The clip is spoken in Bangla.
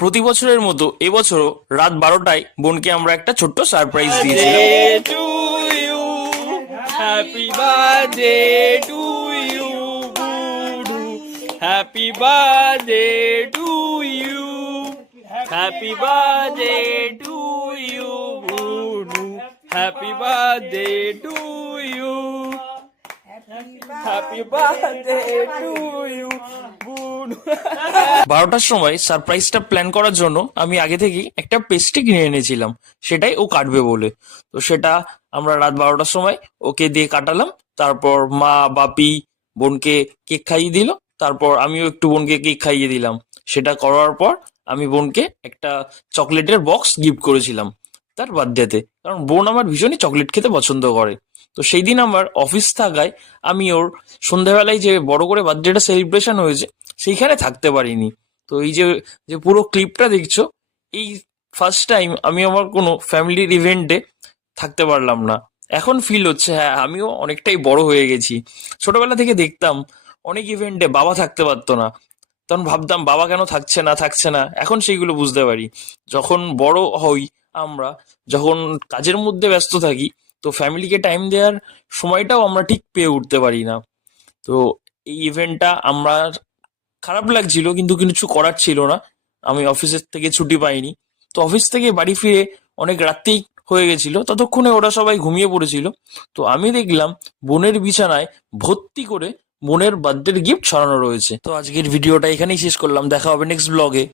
প্রতি বছরের মতো এবছরও রাত 12টায় বোনকে আমরা একটা ছোট্ট সারপ্রাইজ দিয়েছিলাম। birthday to you. Happy birthday to you, Budu. Happy birthday to you. Happy birthday to you, Budu. Happy birthday to you. Happy birthday to you, Budu. 12টার সময় সারপ্রাইজটা প্ল্যান করার জন্য আমি আগে থেকেই একটা পেস্ট্রি কিনে এনেছিলাম, সেটাই ও কাটবে বলে। তো সেটা আমরা রাত 12টার সময় ওকে দিয়ে কাটালাম। তারপর মা বাপি বোনকে কেক খাইয়ে দিল, তারপর আমিও একটু বোনকে কেক খাইয়ে দিলাম। সেটা করার পর আমি বোনকে একটা চকলেটের বক্স গিফট করেছিলাম তার বার্থডেতে, কারণ বোন আমার ভীষণই চকলেট খেতে পছন্দ করে। তো সেই দিন আমার অফিস থাকায় আমি ওর সন্ধ্যাবেলায় যে বড় করে বার্থডেটা সেলিব্রেশন হয়েছে সেইখানে থাকতে পারিনি। তো এই যে যে পুরো ক্লিপটা দেখছো, এই ফার্স্ট টাইম আমি আমার কোনো ফ্যামিলির ইভেন্টে থাকতে পারলাম না। এখন ফিল হচ্ছে হ্যাঁ আমিও অনেকটাই বড় হয়ে গেছি। ছোটবেলা থেকে দেখতাম অনেক ইভেন্টে বাবা থাকতে পারতো না, তখন ভাবতাম বাবা কেন থাকছে না। এখন সেইগুলো বুঝতে পারি। যখন বড় হই আমরা, যখন কাজের মধ্যে ব্যস্ত থাকি, তো ফ্যামিলিকে টাইম দেওয়ার সময়টাও আমরা ঠিক পেয়ে উঠতে পারি না। তো এই ইভেন্টটা আমার খারাপ লাগছিল, কিন্তু কিছু করার ছিল না। আমি অফিসের থেকে ছুটি পাইনি। তো অফিস থেকে বাড়ি ফিরে অনেক রাত্রেই হয়ে গেছিল, ততক্ষণে ওরা সবাই ঘুমিয়ে পড়েছিল। তো আমি দেখলাম বোনের বিছানায় ভর্তি করে বোনের বার্থডের গিফট ছড়ানো রয়েছে। তো আজকের ভিডিওটা এখানেই শেষ করলাম, দেখা হবে নেক্সট ব্লগে।